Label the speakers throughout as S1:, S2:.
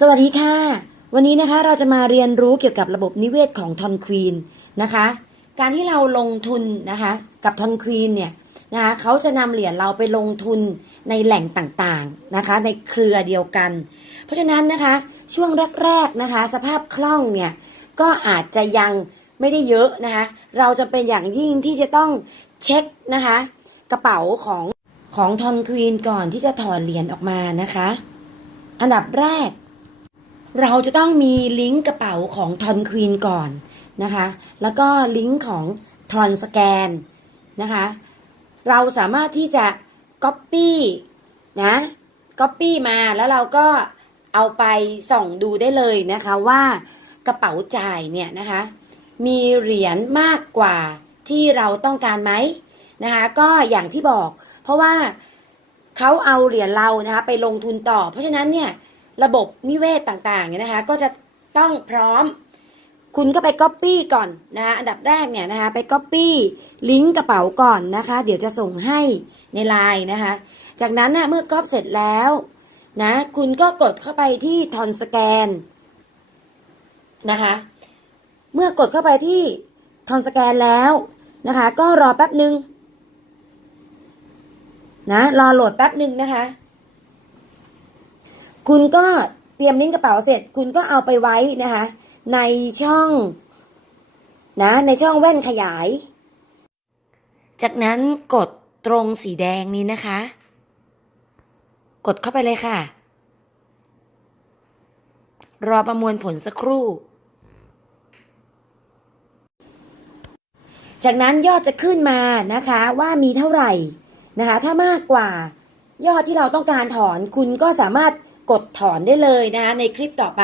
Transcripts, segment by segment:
S1: สวัสดีค่ะ วันนี้นะคะเราจะมาเรียนรู้เกี่ยวกับระบบนิเวศของทอนควีนนะคะ การที่เราลงทุนนะคะกับทอนควีนเนี่ยนะคะเขาจะนำเหรียญเราไปลงทุนในแหล่งต่างๆนะคะ ในเครือเดียวกัน เพราะฉะนั้นนะคะช่วงแรกๆนะคะ สภาพคล่องเนี่ยก็อาจจะยังไม่ได้เยอะนะคะ เราจะเป็นอย่างยิ่งที่จะต้องเช็คนะคะ กระเป๋าของของทอนควีนก่อนที่จะถอนเหรียญออกมานะคะ อันดับแรก เราจะต้องมีลิงก์กระเป๋าของทอนควีนก่อนนะคะ แล้วก็ลิงก์ของทอนสแกนนะคะ เราสามารถที่จะ Copy นะ Copy มาแล้วเราก็เอาไปส่องดูได้เลยนะคะว่ากระเป๋าจ่ายเนี่ยนะคะ มีเหรียญมากกว่าที่เราต้องการไหมนะคะ ก็อย่างที่บอก เพราะว่าเขาเอาเหรียญเรานะคะไปลงทุนต่อ เพราะฉะนั้นเนี่ย ระบบนิเวศต่างๆเนี่ยนะคะ ก็จะต้องพร้อม คุณก็ไปก๊อปปี้ก่อนนะคะอันดับแรกเนี่ยนะคะ ไปก๊อปปี้ลิงก์กระเป๋าก่อนนะคะ เดี๋ยวจะส่งให้ในไลน์นะคะ จากนั้นนะเมื่อก๊อปเสร็จแล้วนะคุณก็กดเข้าไปที่ทอนสแกนนะคะเมื่อกดเข้าไปที่ทอนสแกนแล้วนะคะ ก็รอแป๊บหนึ่งนะรอโหลดแป๊บหนึ่งนะคะ คุณก็เตรียมลิงก์กระเป๋าเสร็จ คุณก็เอาไปไว้นะคะ ในช่องนะในช่องแว่นขยาย จากนั้นกดตรงสีแดงนี้นะคะ กดเข้าไปเลยค่ะ รอประมวลผลสักครู่ จากนั้นยอดจะขึ้นมานะคะว่ามีเท่าไหร่นะคะ ถ้ามากกว่ายอดที่เราต้องการถอนคุณก็สามารถ กดถอนได้เลยนะคะในคลิปต่อไป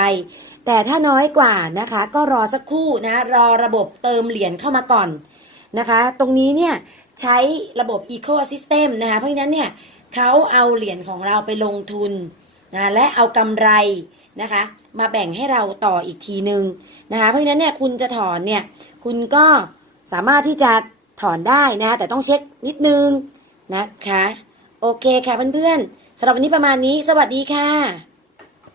S1: แต่ถ้าน้อยกว่านะคะ ก็รอสักครู่นะรอระบบเติมเหรียญเข้ามาก่อนนะคะ ตรงนี้เนี่ยใช้ระบบ Eco System นะคะเพราะฉะนั้นเนี่ยเขาเอาเหรียญของเราไปลงทุนนะและเอากำไรนะคะมาแบ่งให้เราต่ออีกทีหนึ่งนะคะเพราะฉะนั้นเนี่ยคุณจะถอนเนี่ยคุณก็สามารถที่จะถอนได้นะแต่ต้องเช็คนิดนึงนะคะโอเคค่ะเพื่อนๆ สำหรับวันนี้ประมาณนี้ สวัสดีค่ะ